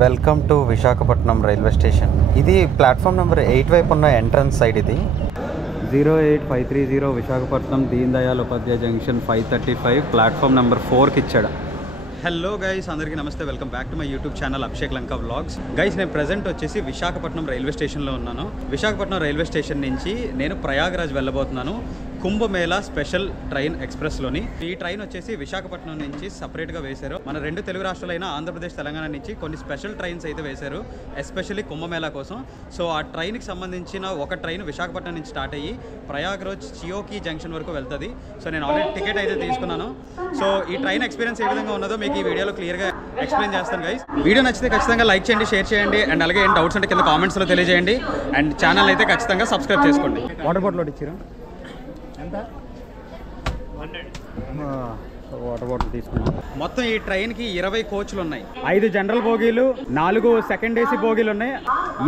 Welcome to Visakhapatnam railway station. ఇది platform number 8 వైపు ఉన్న ఎంట్రన్స్ సైడ్. ఇది 08530 Visakhapatnam Deen Dayal Upadhyaya junction 535 platform number 4కి ఇచ్చాడు. హలో గైస్, అందరికీ నమస్తే. Welcome back to my YouTube channel Abhishek Lanka vlogs. Guys, నేను ప్రజెంట్ వచ్చేసి విశాఖపట్నం రైల్వే స్టేషన్లో ఉన్నాను. విశాఖపట్నం రైల్వే స్టేషన్ నుంచి నేను ప్రయాగరాజ్ వెళ్ళబోతున్నాను కుంభమేళా స్పెషల్ ట్రైన్ ఎక్స్ప్రెస్లోని. ఈ ట్రైన్ వచ్చేసి విశాఖపట్నం నుంచి సపరేట్గా వేశారు. మన రెండు తెలుగు రాష్ట్రాలైన ఆంధ్రప్రదేశ్, తెలంగాణ నుంచి కొన్ని స్పెషల్ ట్రైన్స్ అయితే వేశారు, ఎస్పెషల్లీ కుంభమేళా కోసం. సో ఆ ట్రైన్కి సంబంధించిన ఒక ట్రైన్ విశాఖపట్నం నుంచి స్టార్ట్ అయ్యి ప్రయాగరాజ్ చియోకి జంక్షన్ వరకు వెళ్తుంది. సో నేను ఆల్రెడీ టికెట్ అయితే తీసుకున్నాను. సో ఈ ట్రైన్ ఎక్స్పీరియన్స్ ఏ విధంగా ఉన్నదో మీకు ఈ వీడియోలో క్లియర్గా ఎక్స్ప్లెయిన్ చేస్తాను గైస్. వీడియో నచ్చితే ఖచ్చితంగా లైక్ చేయండి, షేర్ చేయండి, అండ్ అలాగే ఏం డౌట్స్ అంటే కింద కామెంట్స్లో తెలియజేయండి. అండ్ ఛానల్ అయితే ఖచ్చితంగా సబ్స్క్రైబ్ చేసుకోండి. వాటర్ బాటిల్ ఇచ్చారు, వాటర్ బాటిల్ తీసుకున్నాం. మొత్తం ఈ ట్రైన్కి 20 కోచ్లు ఉన్నాయి. 5 జనరల్ బోగీలు, 4 సెకండ్ ఏసీ బోగీలు ఉన్నాయి,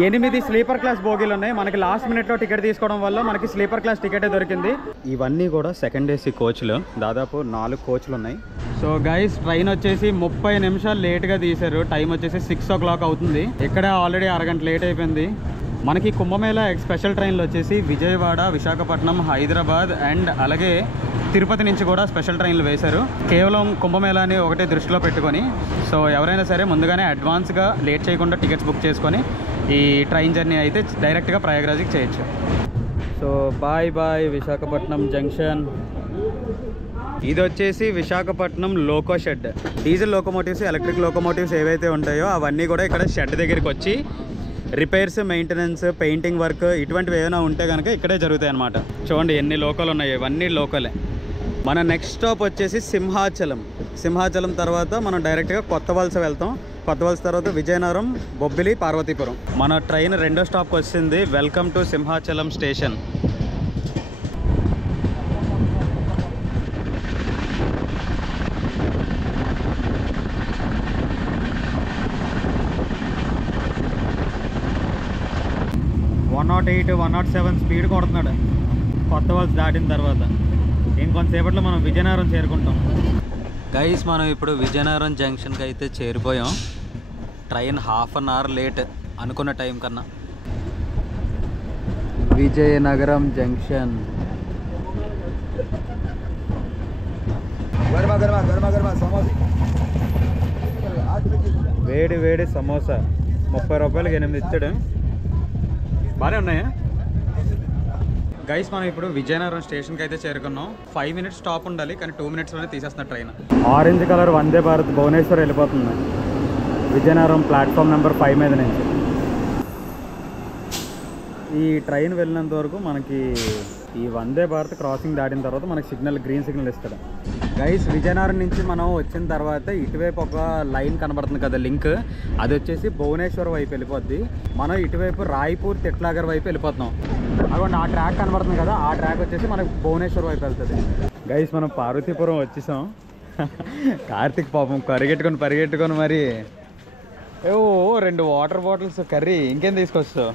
8 స్లీపర్ క్లాస్ బోగీలు ఉన్నాయి. మనకి లాస్ట్ మినిట్లో టికెట్ తీసుకోవడం వల్ల మనకి స్లీపర్ క్లాస్ టికెటే దొరికింది. ఇవన్నీ కూడా సెకండ్ ఏసీ కోచ్లు, దాదాపు 4 కోచ్లు ఉన్నాయి. సో గైస్, ట్రైన్ వచ్చేసి 30 నిమిషాలు లేట్గా తీశారు. టైం వచ్చేసి 6 o'clock అవుతుంది. ఇక్కడ ఆల్రెడీ అరగంట లేట్ అయిపోయింది. మనకి కుంభమేళా స్పెషల్ ట్రైన్లు వచ్చేసి విజయవాడ, విశాఖపట్నం, హైదరాబాద్ అండ్ అలాగే తిరుపతి నుంచి కూడా స్పెషల్ ట్రైన్లు వేశారు, కేవలం కుంభమేళాని ఒకటే దృష్టిలో పెట్టుకొని. సో ఎవరైనా సరే ముందుగానే అడ్వాన్స్గా లేట్ చేయకుండా టికెట్స్ బుక్ చేసుకొని ఈ ట్రైన్ జర్నీ అయితే డైరెక్ట్గా ప్రయాగరాజ్కి చేయొచ్చు. So bye bye Visakhapatnam junction. ఇది వచ్చేసి Visakhapatnam loco shed. Diesel locomotives, electric locomotives ఏవైతే ఉంటాయో అవన్నీ కూడా ఇక్కడ షెడ్ దగ్గరికి వచ్చి రిపేర్స్, మెయింటెనెన్స్, పెయింటింగ్ వర్క్ ఇటువంటివి ఏమైనా ఉంటే కనుక ఇక్కడే జరుగుతాయి అన్నమాట. చూడండి ఎన్ని లోకల్ ఉన్నాయి, ఇవన్నీ లోకలే. మన నెక్స్ట్ స్టాప్ వచ్చేసి సింహాచలం. సింహాచలం తర్వాత మనం డైరెక్ట్గా కొత్త వలస వెళ్తాం. కొత్త వలస తర్వాత విజయనగరం, బొబ్బిలి, పార్వతీపురం. మన ట్రైన్ రెండో స్టాప్కి వచ్చింది. Welcome to Simhachalam station. Not 107 speed కొడుతున్నాడు కొత్త వలస దాటిన తర్వాత. ఇంకొంతసేపట్లో మనం విజయనగరం చేరుకుంటాం. గైస్, మనం ఇప్పుడు విజయనగరం జంక్షన్కి అయితే చేరిపోయాం. Train half an hour late అనుకున్న టైం కన్నా. విజయనగరం జంక్షన్. వేడి వేడి సమోసా 30 రూపాయలకి 8 ఇచ్చాడు. బాగానే ఉన్నాయా గైస్? మనం ఇప్పుడు విజయనగరం స్టేషన్కి అయితే చేరుకున్నాం. 5 minutes స్టాప్ ఉండాలి, కానీ 2 minutesలోనే తీసేస్తున్న train. Orange colour Vande Bharat Bhubaneswar వెళ్ళిపోతుంది విజయనగరం ప్లాట్ఫామ్ నెంబర్ 5 మీద నుంచి. ఈ ట్రైన్ వెళ్ళినంత వరకు మనకి ఈ వందే భారత్ క్రాసింగ్ దాటిన తర్వాత మనకి సిగ్నల్, గ్రీన్ సిగ్నల్ ఇస్తాడు. గైస్, విజయనగరం నుంచి మనం వచ్చిన తర్వాత ఇటువైపు ఒక లైన్ కనబడుతుంది కదా, లింక్. అది వచ్చేసి భువనేశ్వర్ వైపు వెళ్ళిపోద్ది. మనం ఇటువైపు రాయ్పూర్, తిట్లాగర్ వైపు వెళ్ళిపోతున్నాం. అక్కడ ఆ ట్రాక్ కనబడుతుంది కదా, ఆ ట్రాక్ వచ్చేసి మనకి భువనేశ్వర్ వైపు వెళ్తుంది. గైస్, మనం పార్వతీపురం వచ్చేసాం. కార్తిక్ పాపం పరిగెట్టుకొని మరి 2 వాటర్ బాటిల్స్ కర్రీ. ఇంకేం తీసుకొస్తావు?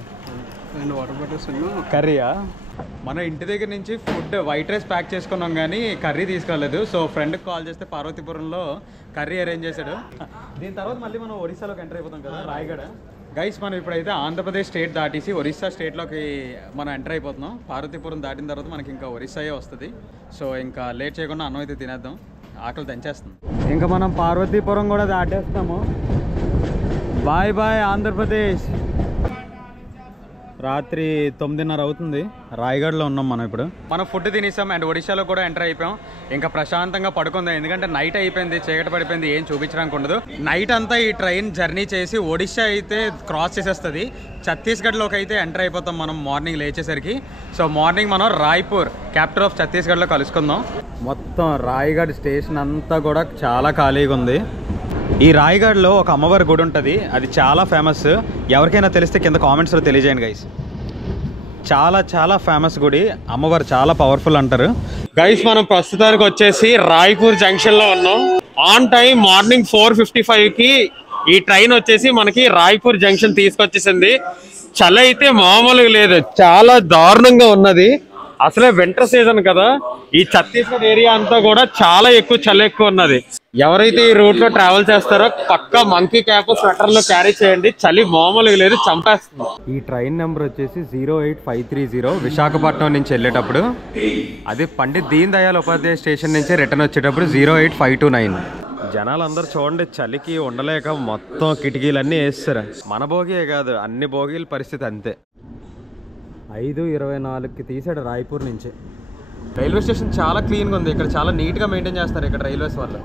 2 వాటర్ బాటిల్స్ కర్రీయా? మన ఇంటి దగ్గర నుంచి ఫుడ్ వైట్ రైస్ ప్యాక్ చేసుకున్నాం, కానీ కర్రీ తీసుకెళ్ళలేదు. సో ఫ్రెండ్కి కాల్ చేస్తే పార్వతీపురంలో కర్రీ అరేంజ్ చేశాడు. దీని తర్వాత మళ్ళీ మనం ఒరిస్సాలోకి ఎంటర్ అయిపోతాం కదా, రాయగడ. గైస్, మనం ఇప్పుడైతే ఆంధ్రప్రదేశ్ స్టేట్ దాటేసి ఒరిస్సా స్టేట్లోకి మనం ఎంటర్ అయిపోతున్నాం. పార్వతీపురం దాటిన తర్వాత మనకి ఇంకా ఒరిస్సాయే వస్తుంది. సో ఇంకా లేట్ చేయకుండా అన్నం అయితే తినేద్దాం, ఆకలి దంచేస్తుంది. ఇంకా మనం పార్వతీపురం కూడా దాటేస్తాము. Bye bye Andhra Pradesh. రాత్రి 9:30 అవుతుంది. రాయగఢలో ఉన్నాం మనం ఇప్పుడు. మనం ఫుడ్ తినేసాం అండ్ ఒడిశాలో కూడా ఎంటర్ అయిపోయాం. ఇంకా ప్రశాంతంగా పడుకుందాం, ఎందుకంటే నైట్ అయిపోయింది, చీకటి పడిపోయింది, ఏం చూపించడానికి ఉండదు. నైట్ అంతా ఈ ట్రైన్ జర్నీ చేసి ఒడిశా అయితే క్రాస్ చేసేస్తుంది. ఛత్తీస్గఢ్లోకి అయితే ఎంటర్ అయిపోతాం మనం మార్నింగ్ లేచేసరికి. సో మార్నింగ్ మనం రాయ్పూర్, క్యాపిటల్ ఆఫ్ ఛత్తీస్గఢ్లో కలుసుకుందాం. మొత్తం రాయగఢ్ స్టేషన్ అంతా కూడా చాలా ఖాళీగా ఉంది. ఈ రాయగఢ్లో ఒక అమ్మవారి గుడి ఉంటుంది, అది చాలా ఫేమస్. ఎవరికైనా తెలిస్తే కింద కామెంట్స్లో తెలియజేయండి గైస్. చాలా ఫేమస్ గుడి, అమ్మవారు చాలా పవర్ఫుల్ అంటారు. గైస్, మనం ప్రస్తుతానికి వచ్చేసి రాయ్పూర్ జంక్షన్లో ఉన్నాం. ఆన్ టైం మార్నింగ్ 4:55కి ఈ ట్రైన్ వచ్చేసి మనకి రాయ్పూర్ జంక్షన్ తీసుకొచ్చేసింది. చలి అయితే మామూలుగా లేదు, చాలా దారుణంగా ఉన్నది. అసలే వింటర్ సీజన్ కదా, ఈ ఛత్తీస్గఢ్ ఏరియా అంతా కూడా చాలా ఎక్కువ చలి ఎక్కువ ఉన్నది. ఎవరైతే ఈ రూట్ లో ట్రావెల్ చేస్తారో పక్కా మంకీ క్యాప్ స్వెటర్లు క్యారీ చేయండి, చలి మామూలుగా లేదు, చంపేస్తుంది. ఈ ట్రైన్ నెంబర్ వచ్చేసి 08530 విశాఖపట్నం నుంచి వెళ్ళేటప్పుడు, అది పండిత్ దీన్ దయాళ్ ఉపాధ్యాయ స్టేషన్ నుంచి రిటర్న్ వచ్చేటప్పుడు 08529. జనాలందరూ చూడండి చలికి ఉండలేక మొత్తం కిటికీలన్నీ వేస్తారు. మన భోగియే కాదు అన్ని భోగిల పరిస్థితి అంతే. 5:24కి తీసాడు రాయ్పూర్ నుంచి. రైల్వే స్టేషన్ చాలా క్లీన్గా ఉంది, ఇక్కడ చాలా నీట్గా మెయింటైన్ చేస్తారు ఇక్కడ రైల్వేస్ వాళ్ళు.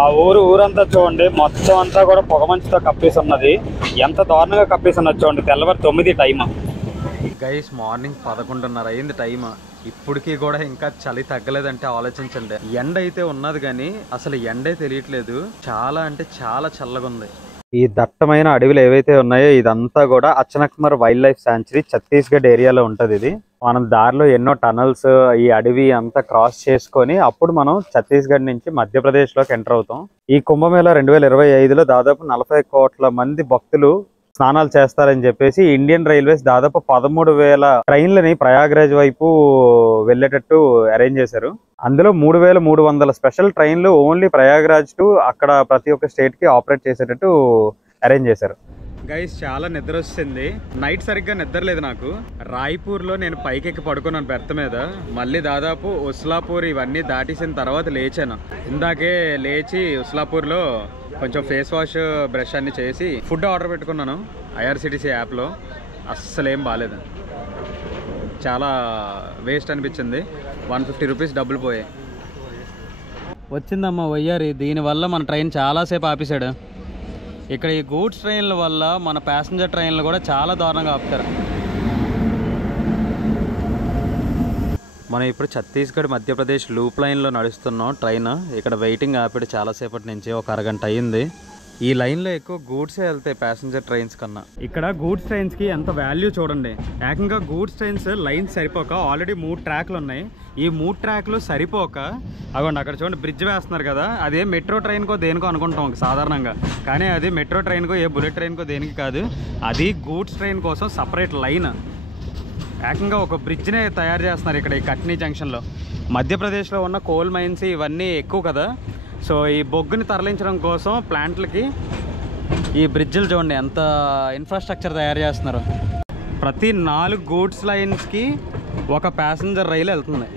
ఆ ఊరంతా చూడండి మొత్తం అంతా కూడా పొగమంచుతో కప్పేసి ఉన్నది. ఎంత దారుణంగా కప్పేసి ఉన్నది చూడండి. తెల్లవారు 9 టైం గైస్, మార్నింగ్ 11:30 అయింది టైం. ఇప్పటికీ కూడా ఇంకా చలి తగ్గలేదంటే ఆలోచించండి. ఎండ అయితే ఉన్నది కానీ అసలు ఎండే తెలియట్లేదు. చాలా అంటే చాలా చల్లగా ఉంది. ఈ దట్టమైన అడవులు ఏవైతే ఉన్నాయో ఇదంతా కూడా అచనక్మర్ వైల్డ్ లైఫ్ శాంచురీ ఛత్తీస్గఢ్ ఏరియాలో ఉంటుంది. ఇది మనం దారిలో ఎన్నో టనల్స్ ఈ అడవి అంతా క్రాస్ చేసుకొని అప్పుడు మనం ఛత్తీస్గఢ్ నుంచి మధ్యప్రదేశ్లోకి ఎంటర్ అవుతాం. ఈ కుంభమేళా 2025లో దాదాపు 40 కోట్ల మంది భక్తులు స్నానాలు చేస్తారని చెప్పేసి ఇండియన్ రైల్వేస్ దాదాపు 13,000 ట్రైన్లని ప్రయాగ్రాజ్ వైపు వెళ్ళేటట్టు అరేంజ్ చేశారు. అందులో 3,300 స్పెషల్ ట్రైన్లు ఓన్లీ ప్రయాగ్రాజ్ టు అక్కడ ప్రతి ఒక్క స్టేట్ కి ఆపరేట్ చేసేటట్టు అరేంజ్ చేశారు. గైస్ చాలా నిద్ర వస్తుంది. నైట్ సరిగ్గా నిద్రలేదు నాకు. రాయ్పూర్లో నేను పైకెక్కి పడుకున్నాను బెర్త్ మీద. మళ్ళీ దాదాపు ఉస్లాపూర్ ఇవన్నీ దాటేసిన తర్వాత లేచాను. ఇందాకే లేచి ఉస్లాపూర్లో కొంచెం ఫేస్ వాష్ బ్రష్ అన్ని చేసి ఫుడ్ ఆర్డర్ పెట్టుకున్నాను IRCTC యాప్లో. అస్సలేం బాగాలేదు, చాలా వేస్ట్ అనిపించింది. 150 రూపీస్ డబ్బులు పోయాయి. వచ్చిందమ్మా వయ్యారి. దీనివల్ల మన ట్రైన్ చాలాసేపు ఆపేశాడు. ఇక్కడ ఈ గూడ్స్ ట్రైన్ల వల్ల మన ప్యాసింజర్ ట్రైన్లు కూడా చాలా దారుణంగా ఆపుతారు. మనం ఇప్పుడు ఛత్తీస్గఢ్ మధ్యప్రదేశ్ లూప్ లైన్లో నడుస్తున్నాం ట్రైన్. ఇక్కడ వెయిటింగ్ ఆపాడు చాలాసేపటి నుంచి, ఒక అరగంట అయ్యింది. ఈ లైన్లో ఎక్కువ గూడ్సే వెళ్తాయి ప్యాసింజర్ ట్రైన్స్ కన్నా. ఇక్కడ గూడ్స్ ట్రైన్స్కి ఎంత వాల్యూ చూడండి. ఏకంగా గూడ్స్ ట్రైన్స్ లైన్ సరిపోక ఆల్రెడీ 3 ట్రాక్లు ఉన్నాయి. ఈ 3 ట్రాక్లు సరిపోక అగోండి అక్కడ చూడండి బ్రిడ్జ్ వేస్తున్నారు కదా. అదే మెట్రో ట్రైన్కో దేనికో అనుకుంటాం సాధారణంగా, కానీ అది మెట్రో ట్రైన్కో ఏ బుల్లెట్ ట్రైన్కో దేనికి కాదు. అది గూడ్స్ ట్రైన్ కోసం సపరేట్ లైన్. ఏకంగా ఒక బ్రిడ్జ్నే తయారు చేస్తున్నారు ఇక్కడ ఈ కట్నీ జంక్షన్లో. మధ్యప్రదేశ్లో ఉన్న కోల్ మైన్స్ ఇవన్నీ ఎక్కువ కదా, సో ఈ బొగ్గుని తరలించడం కోసం ప్లాంట్లకి ఈ బ్రిడ్జ్లు చూడండి ఎంత ఇన్ఫ్రాస్ట్రక్చర్ తయారు చేస్తున్నారు. ప్రతి 4 గూడ్స్ లైన్స్కి ఒక ప్యాసింజర్ రైలు వెళ్తుంది.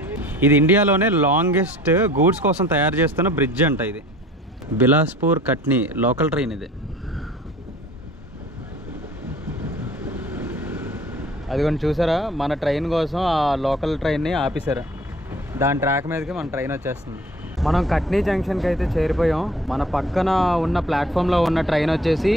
ఇది ఇండియాలోనే లాంగెస్ట్ గూడ్స్ కోసం తయారు చేస్తున్న బ్రిడ్జ్ అంట ఇది. బిలాస్పూర్ కట్నీ లోకల్ ట్రైన్ ఇది. అది కొన్ని చూసారా, మన ట్రైన్ కోసం ఆ లోకల్ ట్రైన్ని ఆపేశారు. దాని ట్రాక్ మీదకి మన ట్రైన్ వచ్చేస్తుంది. మనం కట్నీ జంక్షన్కి అయితే చేరిపోయాం. మన పక్కన ఉన్న ప్లాట్ఫామ్లో ఉన్న ట్రైన్ వచ్చేసి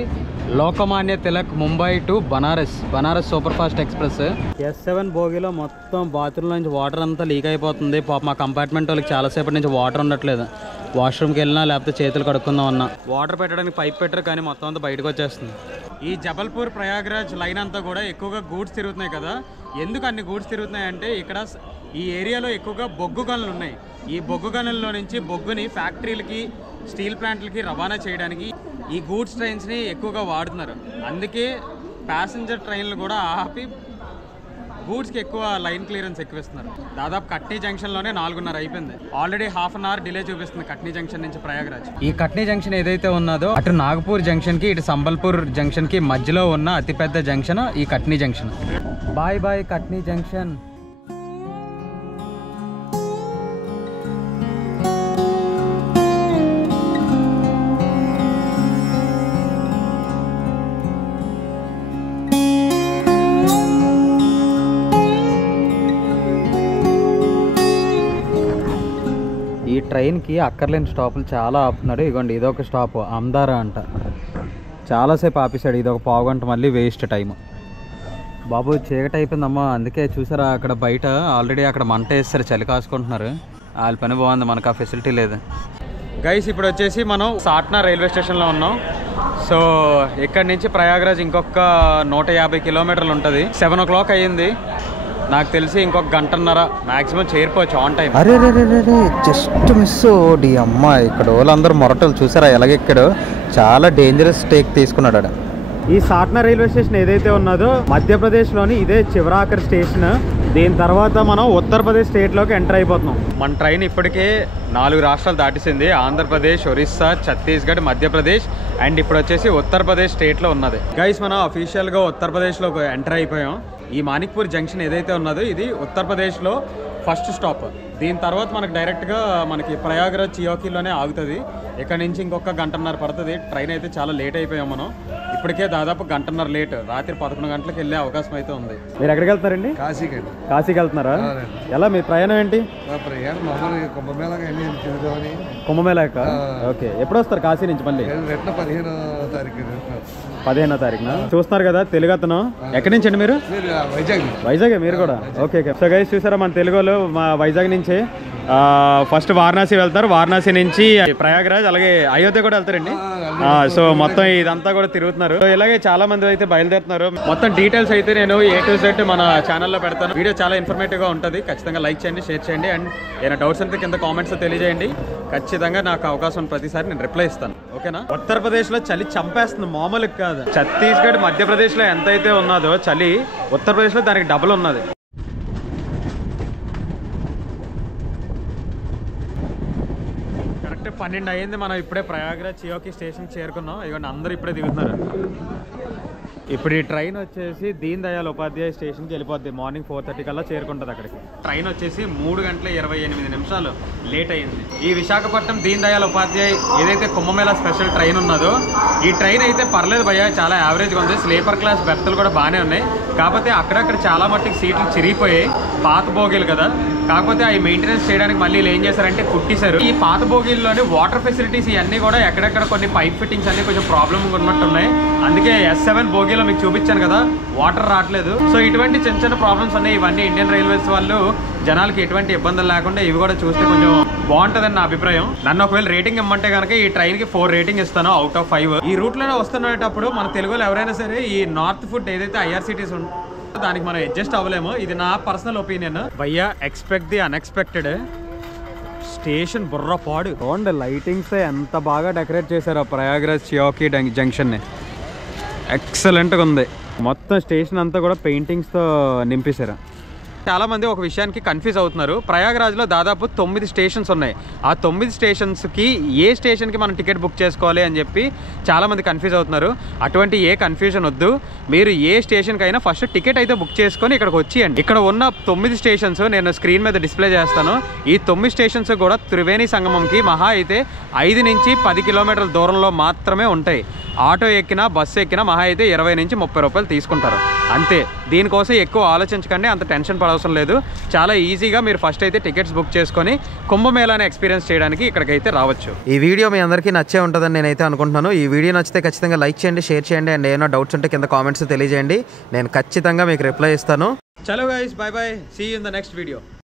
Lokmanya Tilak Mumbai to Banaras super fast express. S7 బోగిలో మొత్తం బాత్రూమ్ నుంచి వాటర్ అంతా లీక్ అయిపోతుంది. పాప మా కంపార్ట్మెంట్ వాళ్ళకి చాలాసేపటి నుంచి వాటర్ ఉండట్లేదు. వాష్రూమ్కి వెళ్ళినా లేకపోతే చేతులు కడుక్కుందాం అన్నా. వాటర్ పెట్టడానికి పైప్ పెట్టరు కానీ మొత్తం అంతా బయటకు వచ్చేస్తుంది. ఈ జబల్పూర్ ప్రయాగ్రాజ్ లైన్ అంతా కూడా ఎక్కువగా గూడ్స్ తిరుగుతున్నాయి కదా. ఎందుకు అన్ని గూడ్స్ తిరుగుతున్నాయి అంటే ఇక్కడ ఈ ఏరియాలో ఎక్కువగా బొగ్గు గనులు ఉన్నాయి. ఈ బొగ్గు గనుల్లో నుంచి బొగ్గుని ఫ్యాక్టరీలకి స్టీల్ ప్లాంట్లకి రవాణా చేయడానికి ఈ గూడ్స్ ట్రైన్స్ని ఎక్కువగా వాడుతున్నారు. అందుకే ప్యాసింజర్ ట్రైన్లు కూడా ఆపి గూడ్స్కి ఎక్కువ లైన్ క్లియరెన్స్ ఎక్కువ ఇస్తున్నారు. దాదాపు కట్నీ జంక్షన్లోనే 4:30 అయిపోయింది. ఆల్రెడీ ½ అన్ అవర్ డిలే చూపిస్తుంది కట్నీ జంక్షన్ నుంచి ప్రయాగ్రాజ్. ఈ కట్నీ జంక్షన్ ఏదైతే ఉన్నదో అటు నాగపూర్ జంక్షన్కి ఇటు సంబల్పూర్ జంక్షన్కి మధ్యలో ఉన్న అతిపెద్ద జంక్షన్ ఈ Katni junction. Bye bye Katni junction. ఈ ట్రైన్కి అక్కర్లేని స్టాపులు చాలా ఆపుతున్నాడు. ఇదిగోండి ఇదొక స్టాప్ అమ్దారా అంట. చాలాసేపు ఆపేశాడు. ఇది ఒక పావుగంట మళ్ళీ వేస్ట్ టైం. బాబు చీకటి అయిపోయిందమ్మా, అందుకే చూసారా అక్కడ బయట ఆల్రెడీ అక్కడ మంట వేస్తారు, చలి కాసుకుంటున్నారు. వాళ్ళ పని బాగుంది, మనకు ఆ ఫెసిలిటీ లేదు. గైస్ ఇప్పుడు వచ్చేసి మనం సాట్నా రైల్వే స్టేషన్లో ఉన్నాం. సో ఇక్కడ నుంచి ప్రయాగ్రాజ్ ఇంకొక 150 కిలోమీటర్లు ఉంటుంది. 7 o'clock అయ్యింది. నాకు తెలిసి ఇంకొక గంటన్నర మ్యాక్సిమం చేరిపోవచ్చు ఆన్ టైం. అరే రే రే రే జస్ట్ మిస్ డి అమ్మ. ఇక్కడ వాళ్ళందరూ మొరటలు చూసారా ఎలాగెక్కాడు. చాలా డేంజరస్ టేక్ తీసుకున్నాడు. ఈ సాట్నా రైల్వే స్టేషన్ ఏదైతే ఉన్నదో మధ్యప్రదేశ్లోని ఇదే చివరాఖరి స్టేషన్. దీని తర్వాత మనం ఉత్తరప్రదేశ్ స్టేట్లోకి ఎంటర్ అయిపోతున్నాం. మన ట్రైన్ ఇప్పటికే 4 రాష్ట్రాలు దాటిసింది. ఆంధ్రప్రదేశ్, ఒరిస్సా, ఛత్తీస్గఢ్, మధ్యప్రదేశ్ అండ్ ఇప్పుడు వచ్చేసి ఉత్తరప్రదేశ్ స్టేట్లో ఉన్నది. గైస్ మనం అఫీషియల్గా ఉత్తరప్రదేశ్లో ఎంటర్ అయిపోయాం. ఈ మాణిక్పూర్ జంక్షన్ ఏదైతే ఉన్నదో ఇది ఉత్తరప్రదేశ్లో ఫస్ట్ స్టాప్. దీని తర్వాత మనకు డైరెక్ట్గా మనకి ప్రయాగ్రాజ్ చియోకీలోనే ఆగుతుంది. ఇక్కడ నుంచి ఇంకొక గంటన్నర పడుతుంది. ట్రైన్ అయితే చాలా లేట్ అయిపోయాం మనం. ఇప్పటికే దాదాపు గంటన్నర లేట్. రాత్రి 11 గంటలకు వెళ్ళే అవకాశం అయితే ఉంది. మీరు ఎక్కడికి వెళ్తారండి? కాశీకి వెళ్తున్నారా? ఎలా మీ ప్రయాణం ఏంటి? కుంభమేళాక. ఓకే, ఎప్పుడు వస్తారు కాశీ నుంచి? మళ్ళీ 15వ తారీఖున. చూస్తున్నారు కదా తెలుగు అతను. ఎక్కడి నుంచి అండి మీరు? వైజాగ్. మీరు కూడా? ఓకే. సో గైస్ చూసారా మన తెలుగు వాళ్ళు మా వైజాగ్ నుంచి ఫస్ట్ వారణాసి వెళ్తారు. వారణాసి నుంచి ప్రయాగ్రాజ్ అలాగే అయోధ్య కూడా వెళ్తారండి. సో మొత్తం ఇదంతా కూడా తిరుగుతున్నారు. సో ఇలాగే చాలా మంది అయితే బయలుదేరుతున్నారు. మొత్తం డీటెయిల్స్ అయితే నేను A to Z మన ఛానల్లో పెడతాను. వీడియో చాలా ఇన్ఫర్మేటివ్ గా ఉంటుంది. ఖచ్చితంగా లైక్ చేయండి, షేర్ చేయండి అండ్ ఏమైనా డౌట్స్ అయితే కింద కామెంట్స్ తెలియజేయండి. ఖచ్చితంగా నాకు అవకాశం ప్రతిసారి నేను రిప్లై ఇస్తాను. ఓకేనా? ఉత్తరప్రదేశ్ లో చలి చంపేస్తుంది, మామూలుగా కాదు. ఛత్తీస్గఢ్, మధ్యప్రదేశ్ లో ఎంత అయితే ఉన్నదో చలి, ఉత్తరప్రదేశ్ లో దానికి డబుల్ ఉన్నది. కరెక్ట్ 12 అయ్యింది. మనం ఇప్పుడే ప్రయాగ్రాజ్ చియోకి స్టేషన్కి చేరుకున్నాం. ఇవన్నీ అందరూ ఇప్పుడే దిగుతున్నారు. ఇప్పుడు ఈ ట్రైన్ వచ్చేసి దీన్ దయాళ్ ఉపాధ్యాయ స్టేషన్కి వెళ్ళిపోద్ది. మార్నింగ్ 4:30 కల్లా చేరుకుంటుంది అక్కడికి. ట్రైన్ వచ్చేసి 3 గంటల 28 నిమిషాలు లేట్ అయ్యింది. ఈ విశాఖపట్నం దీన్ దయాళ్ ఉపాధ్యాయ ఏదైతే కుంభమేళా స్పెషల్ ట్రైన్ ఉన్నదో ఈ ట్రైన్ అయితే పర్లేదు భయ్యా, చాలా యావరేజ్గా ఉంది. స్లీపర్ క్లాస్ బెర్తులు కూడా బాగానే ఉన్నాయి. కాకపోతే అక్కడక్కడ చాలా మట్టుకు సీట్లు చిరిగిపోయాయి. పాత బోగీలు కదా, కాకపోతే అవి మెయింటెనెన్స్ చేయడానికి మళ్ళీ ఏం చేశారంటే కుట్టిశారు. ఈ పాత బోగీల్లోని వాటర్ ఫెసిలిటీస్ ఇవన్నీ కూడా ఎక్కడెక్కడ కొన్ని పైప్ ఫిట్టింగ్స్ అన్ని కొంచెం ప్రాబ్లమ్ ఉన్నట్టున్నాయి. అందుకే S7 బోగీలో మీకు చూపించాను కదా వాటర్ రావట్లేదు. సో ఇటువంటి చిన్న చిన్న ప్రాబ్లమ్స్ ఉన్నాయి. ఇవన్నీ ఇండియన్ రైల్వేస్ వాళ్ళు జనాలకి ఎటువంటి ఇబ్బందులు లేకుండా ఇవి కూడా చూస్తే కొంచెం బాగుంటుందని నా అభిప్రాయం. నన్ను ఒకవేళ రేటింగ్ ఇమ్మంటే కనుక ఈ ట్రైన్ కి 4 రేటింగ్ ఇస్తాను అవుట్ ఆఫ్ 5. ఈ రూట్ లోనే వస్తున్నప్పుడు మన తెలుగులో ఎవరైనా సరే ఈ నార్త్ ఫుడ్ ఏదైతే IRCTC దానికి మనం అడ్జస్ట్ అవ్వలేము. ఇది నా పర్సనల్ ఒపీనియన్. భయ్యా ఎక్స్పెక్ట్ ది అన్ఎక్స్పెక్టెడ్. స్టేషన్ బుర్ర పాడు. చూడండి లైటింగ్స్ ఎంత బాగా డెకరేట్ చేశారు ప్రయాగ్రాజ్ చియోకి జంక్షన్ ని. ఎక్సలెంట్గా ఉంది. మొత్తం స్టేషన్ అంతా కూడా పెయింటింగ్స్తో నింపేశారు. చాలామంది ఒక విషయానికి కన్ఫ్యూజ్ అవుతున్నారు. ప్రయాగ్రాజ్లో దాదాపు 9 స్టేషన్స్ ఉన్నాయి. ఆ 9 స్టేషన్స్కి ఏ స్టేషన్కి మనం టికెట్ బుక్ చేసుకోవాలి అని చెప్పి చాలామంది కన్ఫ్యూజ్ అవుతున్నారు. అటువంటి ఏ కన్ఫ్యూజన్ వద్దు. మీరు ఏ స్టేషన్కి అయినా ఫస్ట్ టికెట్ అయితే బుక్ చేసుకొని ఇక్కడికి వచ్చేయండి. ఇక్కడ ఉన్న 9 స్టేషన్స్ నేను స్క్రీన్ మీద డిస్ప్లే చేస్తాను. ఈ 9 స్టేషన్స్ కూడా త్రివేణి సంగమంకి మహా అయితే 5 నుంచి 10 కిలోమీటర్ల దూరంలో మాత్రమే ఉంటాయి. ఆటో ఎక్కినా బస్సు ఎక్కినా మహా అయితే 20 నుంచి 30 రూపాయలు తీసుకుంటారు అంతే. దీనికోసం ఎక్కువ ఆలోచించకండి, అంత టెన్షన్ పడవసరం లేదు. చాలా ఈజీగా మీరు ఫస్ట్ అయితే టికెట్స్ బుక్ చేసుకొని కుంభమేళాని ఎక్స్పీరియన్స్ చేయడానికి ఇక్కడికైతే రావచ్చు. ఈ వీడియో మీ అందరికీ నచ్చే ఉంటుందని నేనైతే అనుకుంటున్నాను. ఈ వీడియో నచ్చితే ఖచ్చితంగా లైక్ చేయండి, షేర్ చేయండి అండ్ ఏమైనా డౌట్స్ ఉంటే కింద కామెంట్స్ తెలియజేయండి. నేను ఖచ్చితంగా మీకు రిప్లై ఇస్తాను. చలో guys, bye bye, see you in the next video.